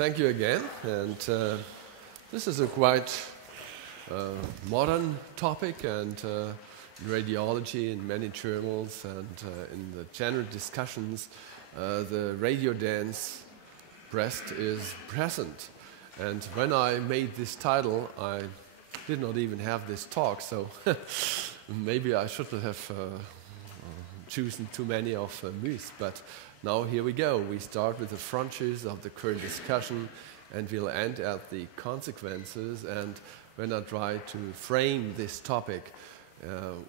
Thank you again. And this is a quite modern topic, and in radiology, in many journals, and in the general discussions, the radiodense breast is present. And when I made this title, I did not even have this talk, so maybe I shouldn't have chosen too many of myths, but now here we go. We start with the frontiers of the current discussion, and we'll end at the consequences. And when I try to frame this topic,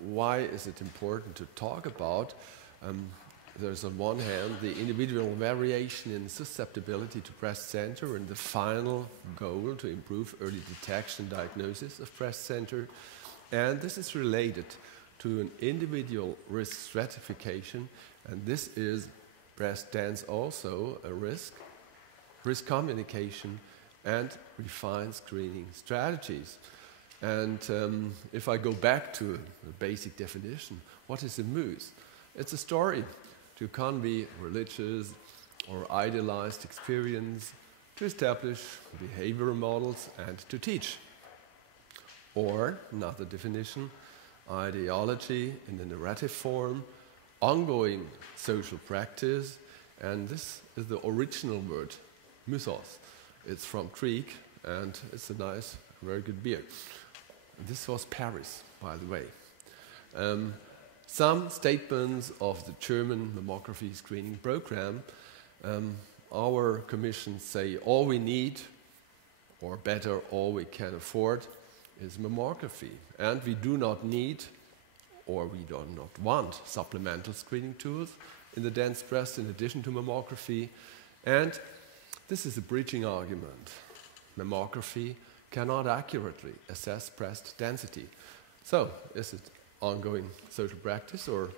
why is it important to talk about? There's on one hand the individual variation in susceptibility to breast cancer and the final goal to improve early detection and diagnosis of breast cancer. And this is related to an individual risk stratification, and this is breast dance also a risk communication, and refined screening strategies. And if I go back to the basic definition, what is a muse? It's a story to convey religious or idealized experience, to establish behavioral models, and to teach. Or, another definition, ideology in the narrative form, ongoing social practice, and this is the original word, mythos. It's from Greek, and it's a nice, very good beer. This was Paris, by the way. Some statements of the German mammography screening program. Our commissions say all we need, or better, all we can afford, is mammography. And we do not need, or we do not want, supplemental screening tools in the dense breast in addition to mammography. And this is a bridging argument. Mammography cannot accurately assess breast density. So, is it ongoing social practice or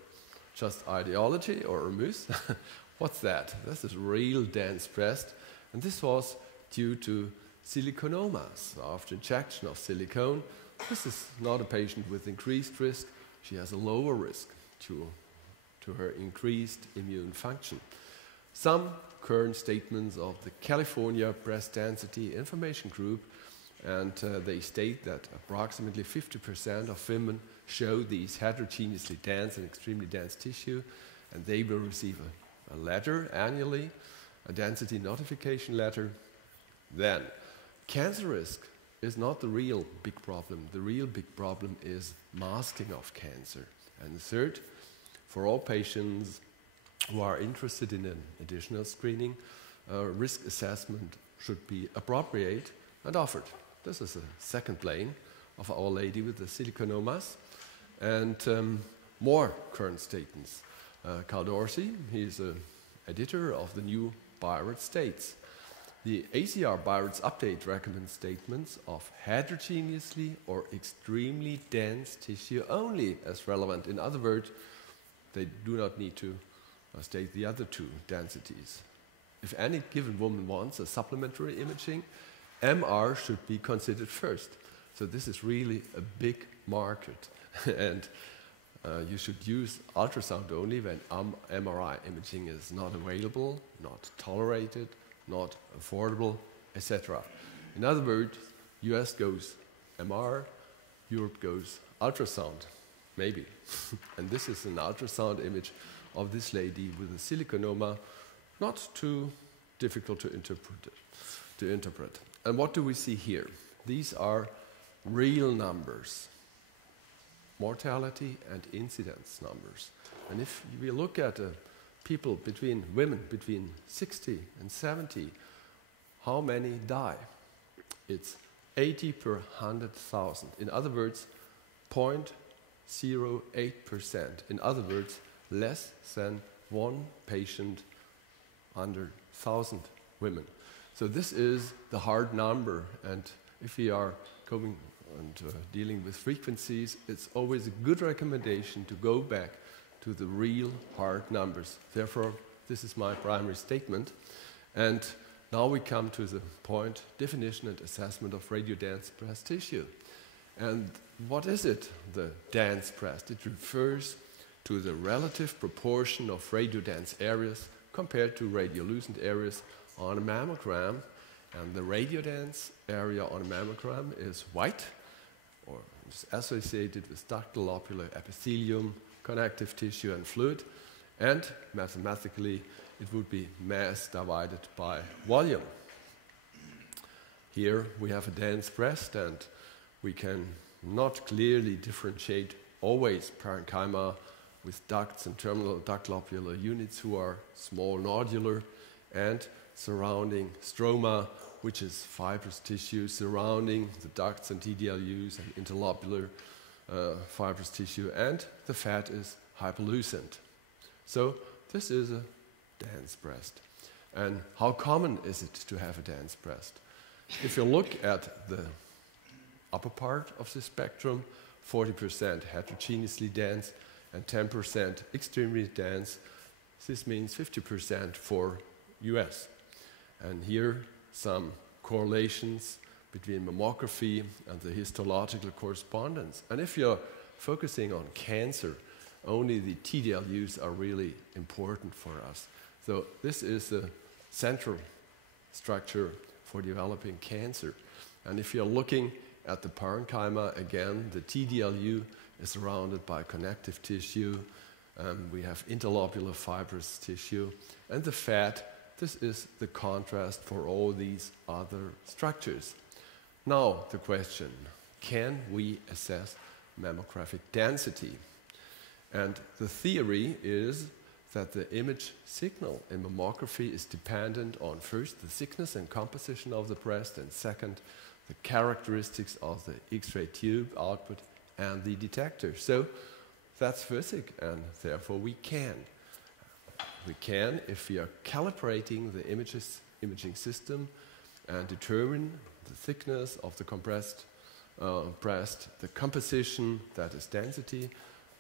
just ideology or a myth? What's that? This is real dense breast, and this was due to siliconomas. After injection of silicone, this is not a patient with increased risk. She has a lower risk to her increased immune function. Some current statements of the California Breast Density Information Group, and they state that approximately 50% of women show these heterogeneously dense and extremely dense tissue, and they will receive a letter annually, a density notification letter. Then, cancer risk is not the real big problem. The real big problem is masking of cancer. And third, for all patients who are interested in an additional screening, risk assessment should be appropriate and offered. This is the second plane of Our Lady with the siliconomas. And more current statements. Carl Dorsey, he's an editor of the new Biored States. The ACR Biored's update recommends statements of heterogeneously or extremely dense tissue only as relevant. In other words, they do not need to state the other two densities. If any given woman wants a supplementary imaging, MR should be considered first. So this is really a big market. And you should use ultrasound only when MRI imaging is not available, not tolerated, not affordable, etc. In other words, US goes MR, Europe goes ultrasound, maybe. And this is an ultrasound image of this lady with a siliconoma, not too difficult to interpret. And what do we see here? These are real numbers, mortality and incidence numbers. And if we look at people women between 60 and 70, how many die? It's 80 per 100,000. In other words, 0.08%. In other words, less than one patient under 1,000 women. So this is the hard number, and if we are going and dealing with frequencies, it's always a good recommendation to go back to the real hard numbers. Therefore, this is my primary statement. And now we come to the point, definition and assessment of radiodense breast tissue. And what is it, the dense breast? It refers to the relative proportion of radiodense areas compared to radiolucent areas on a mammogram. And the radiodense area on a mammogram is white, or is associated with ductal lobular epithelium, connective tissue, and fluid. And mathematically, it would be mass divided by volume. Here we have a dense breast, and we can not clearly differentiate always parenchyma with ducts and terminal duct lobular units who are small nodular, and surrounding stroma, which is fibrous tissue surrounding the ducts and TDLUs and interlobular fibrous tissue, and the fat is hypolucent. So this is a dense breast. And how common is it to have a dense breast? If you look at the upper part of the spectrum, 40% heterogeneously dense and 10% extremely dense. This means 50% for US. And here some correlations between mammography and the histological correspondence. And if you're focusing on cancer, only the TDLUs are really important for us. So this is the central structure for developing cancer. And if you're looking at the parenchyma, again, the TDLU is surrounded by connective tissue. We have interlobular fibrous tissue. And the fat, this is the contrast for all these other structures. Now the question, can we assess mammographic density? And the theory is that the image signal in mammography is dependent on, first, the thickness and composition of the breast, and second, the characteristics of the X-ray tube output and the detector. So that's physics, and therefore we can. We can, if we are calibrating the imaging system and determine the thickness of the compressed breast, the composition, that is density,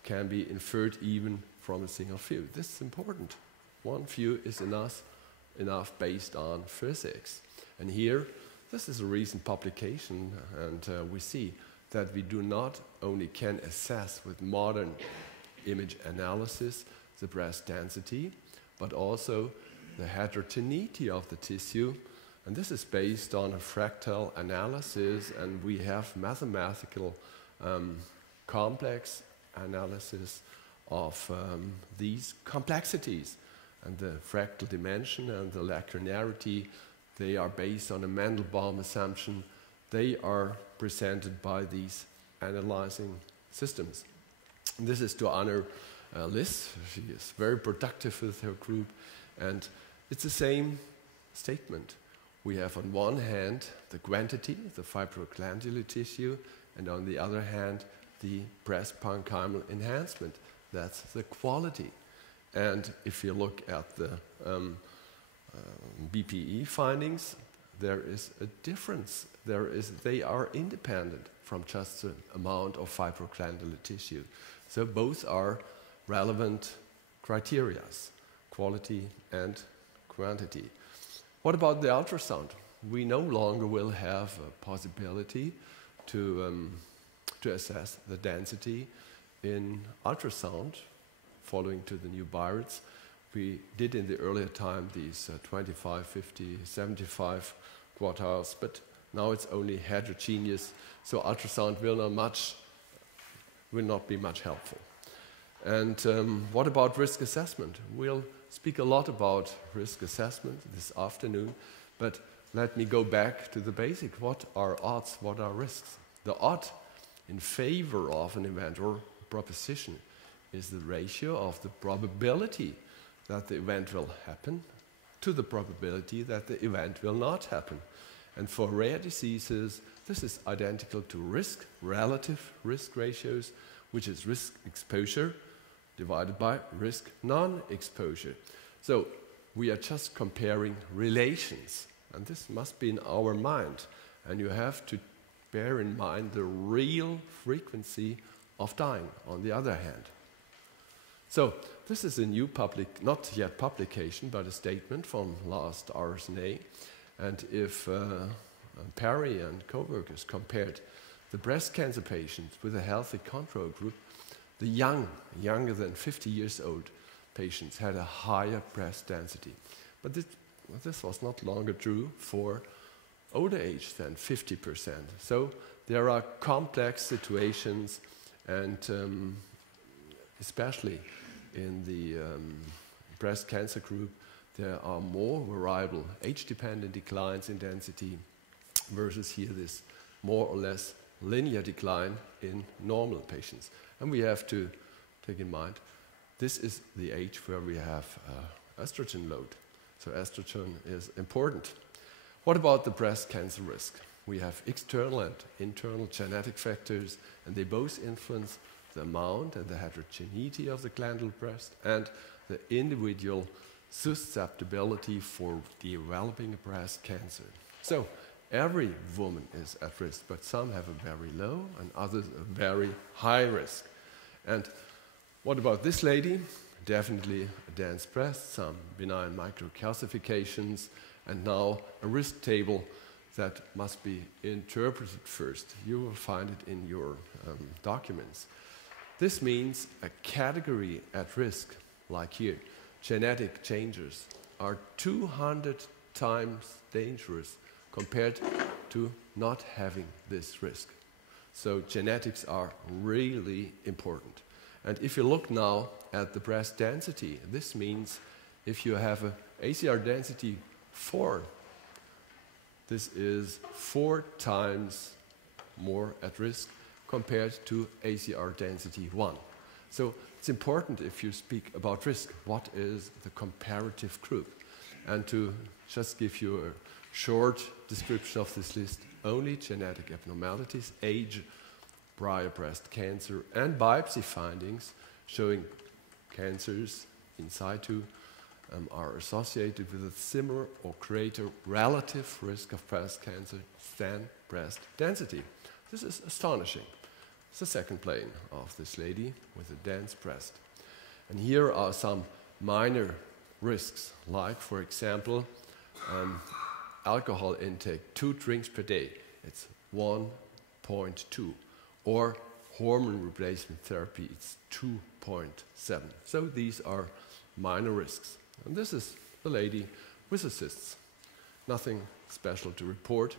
can be inferred even from a single view. This is important. One view is enough based on physics. And here, this is a recent publication, and we see that we do not only can assess with modern image analysis the breast density, but also the heterogeneity of the tissue. And this is based on a fractal analysis, and we have mathematical complex analysis of these complexities. And the fractal dimension and the lacunarity, they are based on a Mandelbaum assumption. They are presented by these analyzing systems. And this is to honor Liz. She is very productive with her group, and it's the same statement. We have on one hand the quantity, the fibroglandular tissue, and on the other hand the breast parenchymal enhancement. That's the quality. And if you look at the BPE findings, there is a difference. They are independent from just the amount of fibroglandular tissue. So both are relevant criteria, quality and quantity. What about the ultrasound? We no longer will have a possibility to assess the density in ultrasound following to the new Byrads. We did in the earlier time these 25, 50, 75 quartiles, but now it's only heterogeneous, so ultrasound will not be much helpful. And what about risk assessment? We'll speak a lot about risk assessment this afternoon, but let me go back to the basic. What are odds? What are risks? The odd in favor of an event or proposition is the ratio of the probability that the event will happen to the probability that the event will not happen. And for rare diseases, this is identical to risk, relative risk ratios, which is risk exposure divided by risk non-exposure. So we are just comparing relations, and this must be in our mind. And you have to bear in mind the real frequency of dying, on the other hand. So this is a new not yet publication, but a statement from last RSNA. And if Perry and co-workers compared the breast cancer patients with a healthy control group, the younger than 50 years old patients had a higher breast density. But this was not longer true for older age than 50%. So there are complex situations, and especially in the breast cancer group, there are more variable age-dependent declines in density versus here this more or less linear decline in normal patients. And we have to take in mind, this is the age where we have estrogen load. So estrogen is important. What about the breast cancer risk? We have external and internal genetic factors, and they both influence the amount and the heterogeneity of the glandular breast and the individual susceptibility for developing a breast cancer. So every woman is at risk, but some have a very low and others a very high risk. And what about this lady? Definitely a dense breast, some benign microcalcifications, and now a risk table that must be interpreted first. You will find it in your documents. This means a category at risk, like here, genetic changes, are 200 times dangerous compared to not having this risk. So genetics are really important. And if you look now at the breast density, this means if you have an ACR density 4, this is 4 times more at risk compared to ACR density 1. So it's important if you speak about risk, what is the comparative group? And to just give you a short description of this list, only genetic abnormalities, age, prior breast cancer, and biopsy findings showing cancers in situ are associated with a similar or greater relative risk of breast cancer than breast density. This is astonishing. It's the second plane of this lady with a dense breast. And here are some minor risks, like, for example, alcohol intake, 2 drinks per day. It's 1.2. Or hormone replacement therapy, it's 2.7. So these are minor risks. And this is the lady with the cysts. Nothing special to report.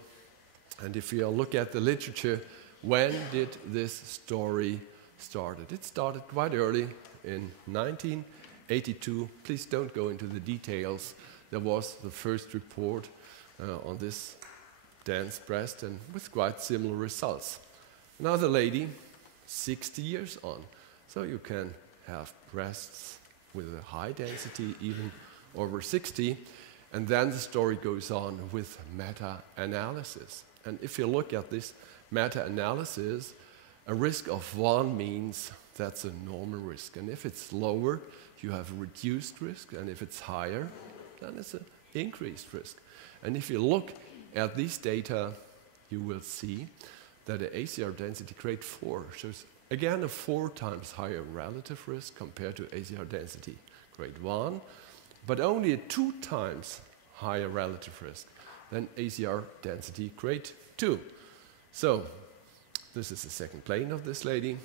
And if you look at the literature, when did this story start? It started quite early in 1982. Please don't go into the details. There was the first report on this dense breast and with quite similar results. Another lady, 60 years on. So you can have breasts with a high density, even over 60. And then the story goes on with meta-analysis. And if you look at this meta-analysis, a risk of 1 means that's a normal risk. And if it's lower, you have a reduced risk. And if it's higher, then it's an increased risk. And if you look at these data, you will see that the ACR density grade 4 shows again a 4 times higher relative risk compared to ACR density grade 1, but only a 2 times higher relative risk than ACR density grade 2. So this is the second plane of this lady,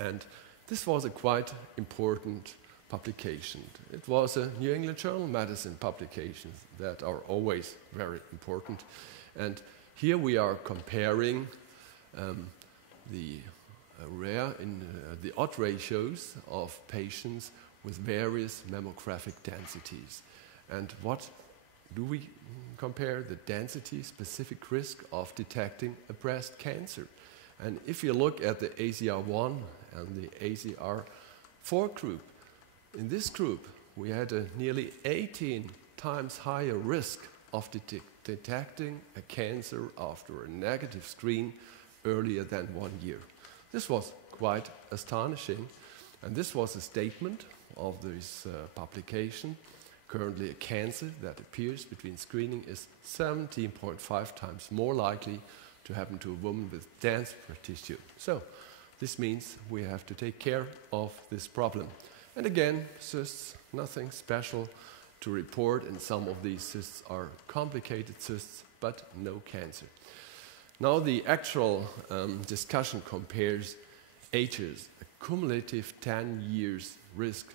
and this was a quite important publication. It was a New England Journal of Medicine publication that are always very important. And here we are comparing the odd ratios of patients with various mammographic densities. And what do we compare? The density-specific risk of detecting a breast cancer. And if you look at the ACR1 and the ACR4 group, in this group we had a nearly 18 times higher risk of detecting a cancer after a negative screen earlier than 1 year. This was quite astonishing, and this was a statement of this publication. Currently, a cancer that appears between screening is 17.5 times more likely to happen to a woman with dense breast tissue. So, this means we have to take care of this problem. And again, cysts, nothing special to report, and some of these cysts are complicated cysts, but no cancer. Now the actual discussion compares ages, a cumulative 10 years risk.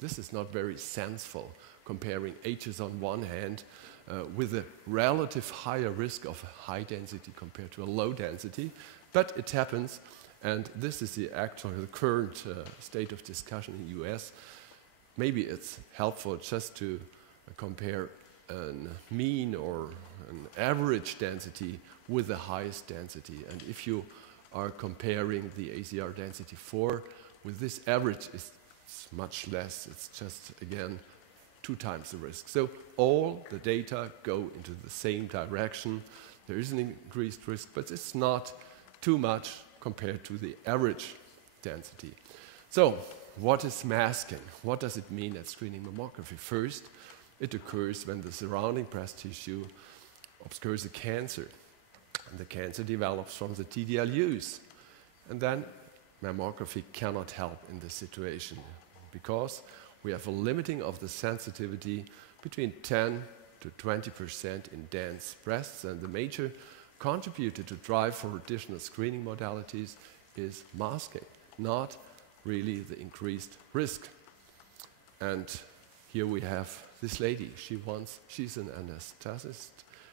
This is not very sensible, comparing ages on one hand with a relative higher risk of high density compared to a low density, but it happens, and this is the current state of discussion in the US. Maybe it's helpful just to compare a mean or an average density with the highest density. And if you are comparing the ACR density 4 with this average, it's much less. It's just, again, 2 times the risk. So all the data go into the same direction. There is an increased risk, but it's not too much compared to the average density. So what is masking? What does it mean at screening mammography? First, it occurs when the surrounding breast tissue obscures a cancer. And the cancer develops from the TDLUs. And then mammography cannot help in this situation because we have a limiting of the sensitivity between 10 to 20% in dense breasts, and the major contributor to drive for additional screening modalities is masking, not really the increased risk. And here we have this lady. She's an anesthetist.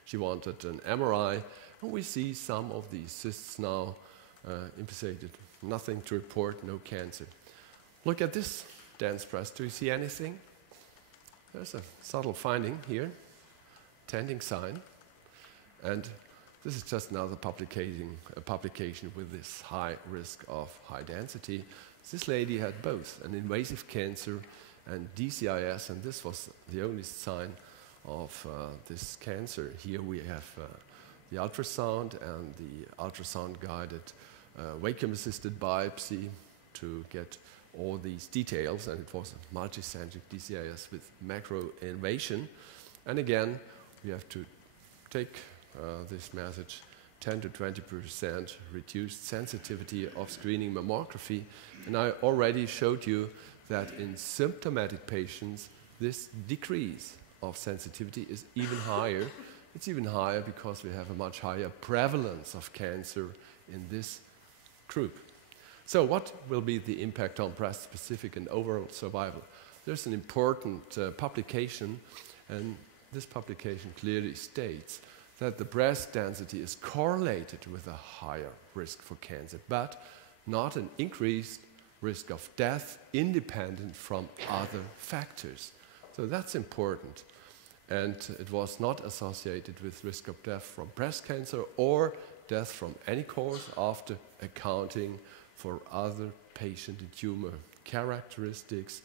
She wanted an MRI, and we see some of these cysts now implicated. Nothing to report, no cancer. Look at this dense breast. Do you see anything? There's a subtle finding here, tending sign. And this is just another publication with this high risk of high density. This lady had both an invasive cancer and DCIS, and this was the only sign of this cancer. Here we have the ultrasound and the ultrasound-guided vacuum-assisted biopsy to get all these details, and it was a multicentric DCIS with macro invasion. And again, we have to take this message, 10 to 20% reduced sensitivity of screening mammography. And I already showed you that in symptomatic patients, this decrease of sensitivity is even higher. It's even higher because we have a much higher prevalence of cancer in this group. So what will be the impact on breast-specific and overall survival? There's an important publication, and this publication clearly states that the breast density is correlated with a higher risk for cancer, but not an increased risk of death independent from other factors. So that's important. And it was not associated with risk of death from breast cancer or death from any cause after accounting for other patient and tumor characteristics.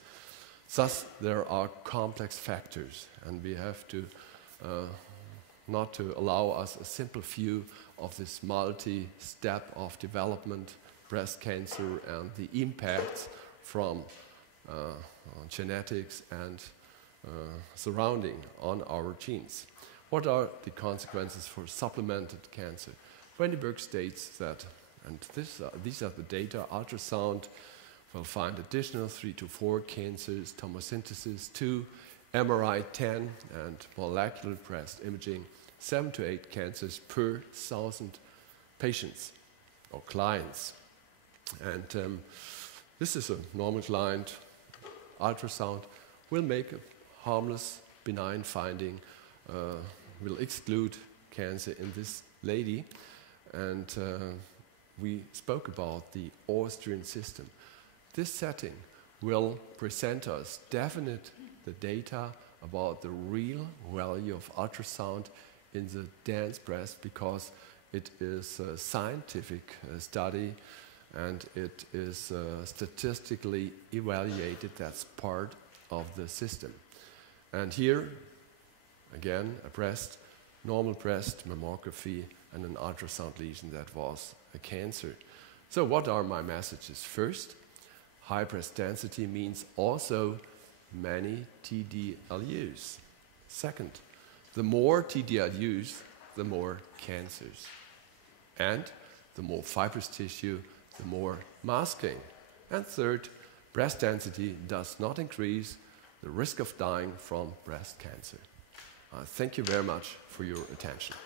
Thus, there are complex factors, and we have to not to allow us a simple view of this multi-step of development, breast cancer, and the impacts from genetics and surrounding on our genes. What are the consequences for supplemented cancer? Wendiberg states that, and these are the data, ultrasound will find additional 3 to 4 cancers, tomosynthesis 2, MRI 10, and molecular breast imaging 7 to 8 cancers per 1,000 patients or clients. And this is a normal client. Ultrasound will make a harmless, benign finding, will exclude cancer in this lady. And we spoke about the Austrian system. This setting will present us the data about the real value of ultrasound in the dense breast, because it is a scientific study and it is statistically evaluated. That's part of the system. And here, again, a breast, normal breast mammography, and an ultrasound lesion that was a cancer. So what are my messages? First, high breast density means also many TDLUs. Second, the more TDLUs, the more cancers. And the more fibrous tissue, the more masking. And third, breast density does not increase the risk of dying from breast cancer. Thank you very much for your attention.